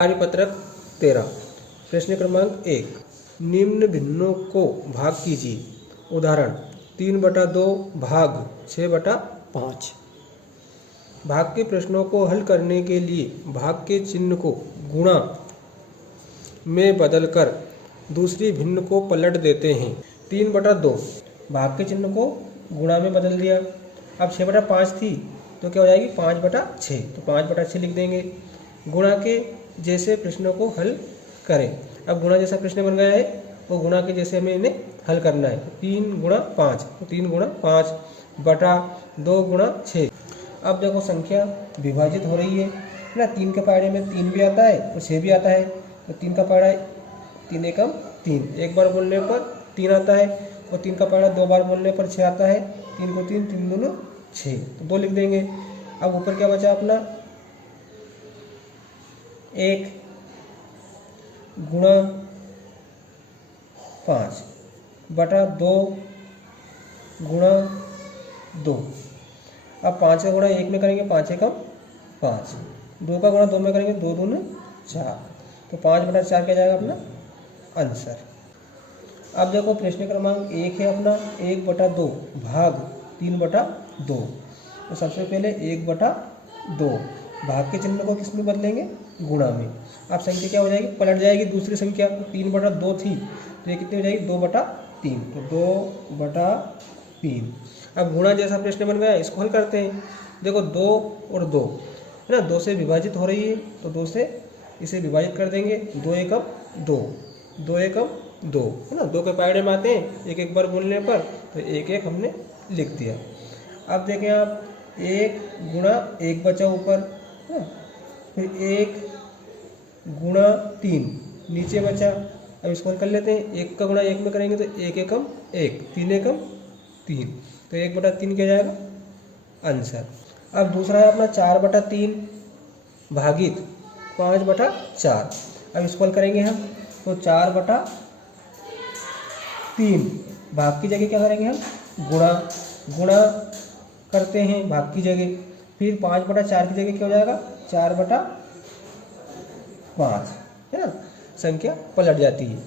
कार्यपत्रक 13 प्रश्न क्रमांक 1 निम्न भिन्नों को भाग कीजिए। उदाहरण 3/2 भाग 6/5। भाग के प्रश्नों को हल करने के लिए भाग के चिन्ह को गुणा में बदलकर दूसरी भिन्न को पलट देते हैं। 3/2 भाग के चिन्ह को गुणा में बदल दिया। अब 6/5 थी तो क्या हो जाएगी 5/6, तो 5/6 लिख देंगे। गुणा के जैसे प्रश्नों को हल करें। अब गुणा जैसा प्रश्न बन गया है वो गुणा के जैसे हमें इन्हें हल करना है। 3×5 तो 3×5 बटा 2×6। अब देखो संख्या विभाजित हो रही है ना। 3 के पहाड़े में 3 भी आता है तो 6 भी आता है। तो 3 का पहाड़ा 3 एकम 3, एक बार बोलने पर 3 आता है, और 3 का पहाड़ा 2 बार बोलने पर 6 आता है। 3 को 3, 3 दूनी 6, तो 2 लिख देंगे। अब ऊपर क्या बचा अपना 1 गुणा 5 बटा 2 गुणा 2। अब 5 का गुणा 1 में करेंगे 5 एकम 5, 2 का गुणा 2 में करेंगे 2 दूनी 4, तो 5/4 क्या जाएगा अपना आंसर। अब देखो प्रश्न क्रमांक 1 है अपना 1/2 भाग 3/2। तो सबसे पहले 1/2 भाग के चिन्ह को किस में बदलेंगे गुणा में। अब संख्या क्या हो जाएगी पलट जाएगी दूसरी संख्या। 3/2 थी तो ये कितनी हो जाएगी 2/3, तो 2/3। अब गुणा जैसा प्रश्न बन गया, इसको हल करते हैं। देखो 2 और 2 है ना, 2 से विभाजित हो रही है तो 2 से इसे विभाजित कर देंगे। 2 एकम 2, 2 एकम 2 है ना। 2 के पहाड़े में आते हैं एक एक बार बोलने पर, तो 1 हमने लिख दिया। अब देखें आप 1 गुणा 1 बचा ऊपर, फिर 1 गुणा 3 नीचे बचा। अब इसको कर लेते हैं। 1 का गुणा 1 में करेंगे तो 1 एकम 1, 3 एकम 3, तो 1/3 क्या जाएगा आंसर। अब दूसरा है अपना 4/3 भागित 5/4। अब इसको हल करेंगे हम तो 4/3 भाग की जगह क्या करेंगे हम गुणा करते हैं भाग की जगह। फिर 5/4 की जगह क्या हो जाएगा 4/5 है ना, संख्या पलट जाती है।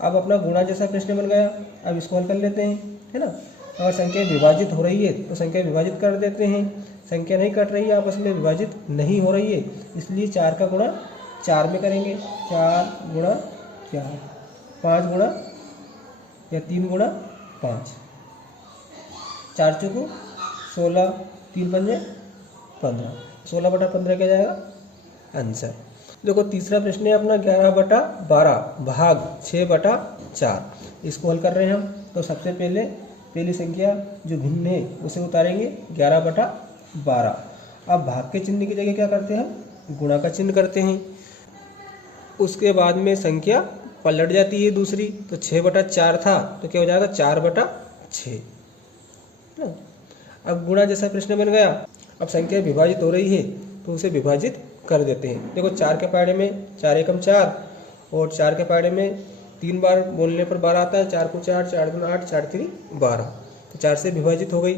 अब अपना गुणा जैसा प्रश्न बन गया। अब इसको हल कर लेते हैं है ना। अगर संख्या विभाजित हो रही है तो संख्या विभाजित कर देते हैं। संख्या नहीं कट रही है आपस में, विभाजित नहीं हो रही है, इसलिए 4 का गुणा 4 में करेंगे। 4×4, 5 गुणा या 3×5, 4 चौको 16, 3 पंजे 15, 16/15 क्या जाएगा आंसर। देखो तीसरा प्रश्न है अपना 11/12 भाग 6/4। इसको हल कर रहे हैं हम। तो सबसे पहले पहली संख्या जो भिन्न है उसे उतारेंगे 11/12। अब भाग के चिन्ह की जगह क्या करते हैं हम गुणा का चिन्ह करते हैं। उसके बाद में संख्या पलट जाती है दूसरी, तो 6/4 था तो क्या हो जाएगा 4/6। अब गुणा जैसा प्रश्न बन गया। अब संख्या विभाजित हो रही है तो उसे विभाजित कर देते हैं। देखो 4 के पहाड़े में 4 एकम 4, और 4 के पहाड़े में 3 बार बोलने पर 12 आता है। 4 को 4, 4 दूनी 8, 4 3 12, तो 4 से विभाजित हो गई।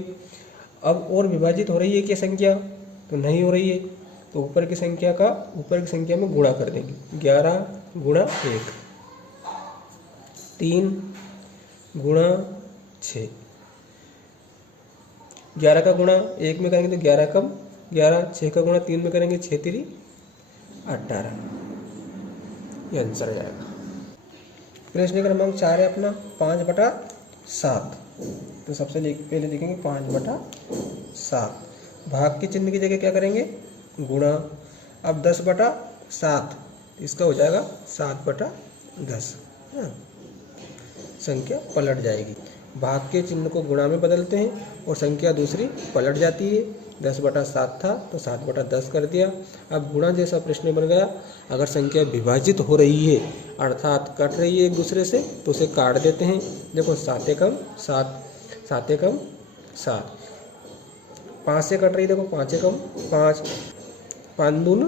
अब और विभाजित हो रही है क्या संख्या, तो नहीं हो रही है, तो ऊपर की संख्या में गुणा कर देंगे। 11 गुणा 1, 3 गुणा 6। 11 का गुणा 1 में करेंगे तो 11 कम 11, 6 का गुणा 3 में करेंगे 6 3 18, ये आंसर आ जाएगा। प्रश्न क्रमांक 4 है अपना 5/7। तो सबसे पहले लिखेंगे 5/7 भाग के चिन्ह की जगह क्या करेंगे गुणा। अब 10/7 इसका हो जाएगा 7/10, संख्या पलट जाएगी। भाग के चिन्ह को गुणा में बदलते हैं और संख्या दूसरी पलट जाती है। 10/7 था तो 7/10 कर दिया। अब गुणा जैसा प्रश्न बन गया। अगर संख्या विभाजित हो रही है अर्थात कट रही है एक दूसरे से तो उसे काट देते हैं। देखो 7 एकम 7, 7 एकम 7, 5 से कट रही है। देखो 5 एकम 5, 5 दूनी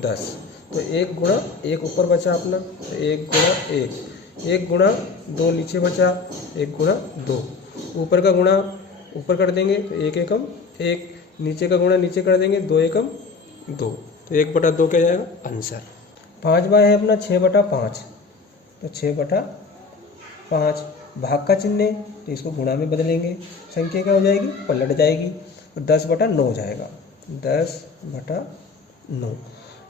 10, तो 1 गुणा 1 ऊपर बचा अपना, तो 1 गुणा 1, 1 गुणा 2 नीचे बचा, 1 गुणा 2, ऊपर का गुणा ऊपर कर देंगे तो 1 एकम 1, नीचे का गुणा नीचे कर देंगे 2 एकम 2, तो 1/2 क्या जाएगा आंसर। 5 बाय है अपना 6/5, तो 6/5 भाग का चिन्ह है तो इसको गुणा में बदलेंगे, संख्या क्या हो जाएगी, पलट जाएगी, तो 10/9 हो जाएगा, 10/9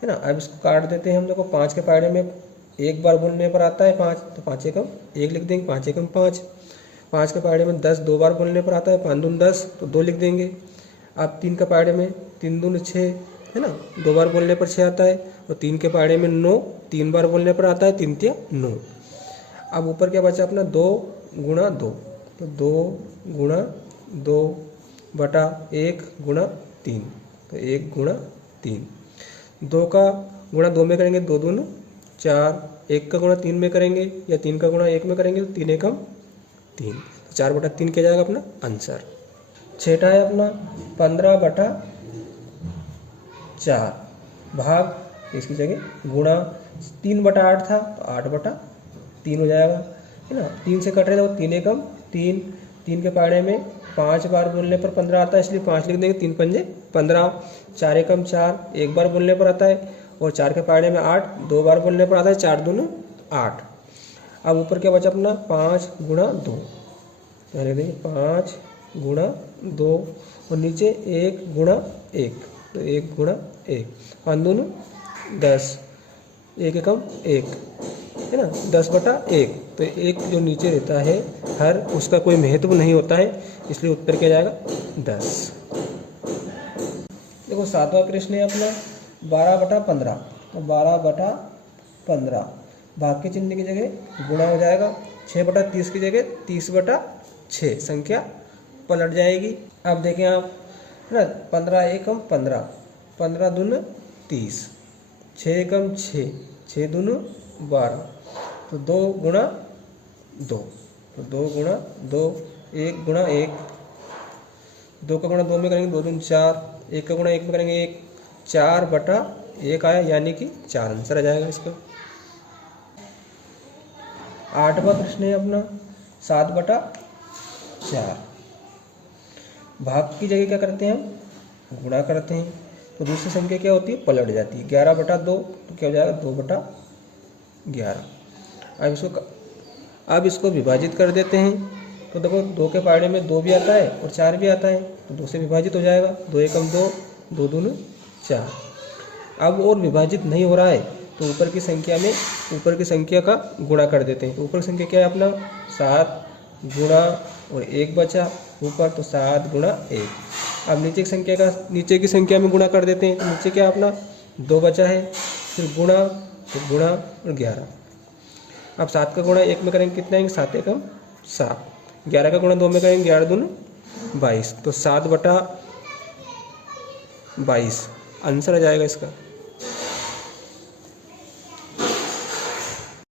है ना। अब इसको काट देते हैं हम। देखो 5 के पहाड़े में एक बार बोलने पर आता है 5, तो 5 एकम 1 लिख देंगे, 5 एकम 5। 5 के पहाड़े में 10 दो बार बोलने पर आता है, 5 दूनी 10, तो 2 लिख देंगे। अब 3 के पहाड़े में 3 दूनी 6 है ना, 2 बार बोलने पर 6 आता है। और 3 के पहाड़े में 9, 3 बार बोलने पर आता है, 3 तिया 9। अब ऊपर क्या बचा अपना 2 गुणा 2, तो 2 गुणा 2 बटा 1 गुणा 3, तो 1 गुणा 3। 2 का गुणा 2 में करेंगे, 2 दूनी 4, 1 का गुणा 3 में करेंगे या 3 का गुणा 1 में करेंगे, तो 3 एकम 3, तो 4/3 क्या जाएगा अपना आंसर। छठा है अपना 15/4 भाग इसकी जगह गुणा 3/8 था, तो 8/3 हो जाएगा, है ना। 3 से कट रहे थे, 3 एकम 3। 3 के पहाड़े में 5 बार बोलने पर 15 आता है, इसलिए 5 लिख देंगे, 3 पंजे 15। 4 एकम 4, 1 बार बोलने पर आता है। और 4 के पहाड़े में 8, 2 बार बोलने पर आता है, 4 दूनी 8। अब ऊपर क्या बचा अपना 5 गुणा 2, तो लिख देंगे 5 गुणा 2, और नीचे 1 गुणा 1, तो 1 गुणा 1, 5 दूनी 10, 1 एकम 1 है ना, 10/1। तो 1 जो नीचे रहता है हर, उसका कोई महत्व नहीं होता है, इसलिए उत्तर क्या जाएगा 10। देखो 7वां प्रश्न है अपना 12/15, तो 12/15 भाग के चिन्ह की जगह गुणा हो जाएगा, 6/30 की जगह 30/6, संख्या पलट जाएगी। अब देखें आप, है ना, 15 एकम 15, 15 दूनी 30, 6 एकम 6, 6 दूनी 12, तो 2 गुणा 2, तो 2 गुणा 2, 1 गुणा 1, 2 का गुणा 2 में करेंगे, 2 दूनी 4, 1 का गुणा 1 में करेंगे 1, 4/1 आया, यानी कि 4 आंसर आ जाएगा इसका। 8वां प्रश्न है अपना 7/4 भाग की जगह क्या करते हैं हम, गुणा करते हैं, तो दूसरी संख्या क्या होती है, पलट जाती है। 11/2, तो क्या हो जाएगा 2/11। अब इसको विभाजित कर देते हैं, तो देखो 2 के पहाड़े में 2 भी आता है और 4 भी आता है, तो 2 से विभाजित हो जाएगा, 2 एकम 2, 2 दूनी 4। अब और विभाजित नहीं हो रहा है, तो ऊपर की संख्या का गुणा कर देते हैं। तो ऊपर संख्या क्या है अपना 7 गुणा और 1 बचा ऊपर, तो 7 गुणा 1। अब नीचे की संख्या में गुणा कर देते हैं, तो नीचे क्या अपना 2 बचा है, फिर गुणा, तो गुणा और 11। अब 7 का गुणा 1 में करेंगे, कितना आएंगे 7 एकम 7, 11 का गुणा 2 में करेंगे, 11 दूनी 22, तो 7/22 आंसर आ जाएगा इसका।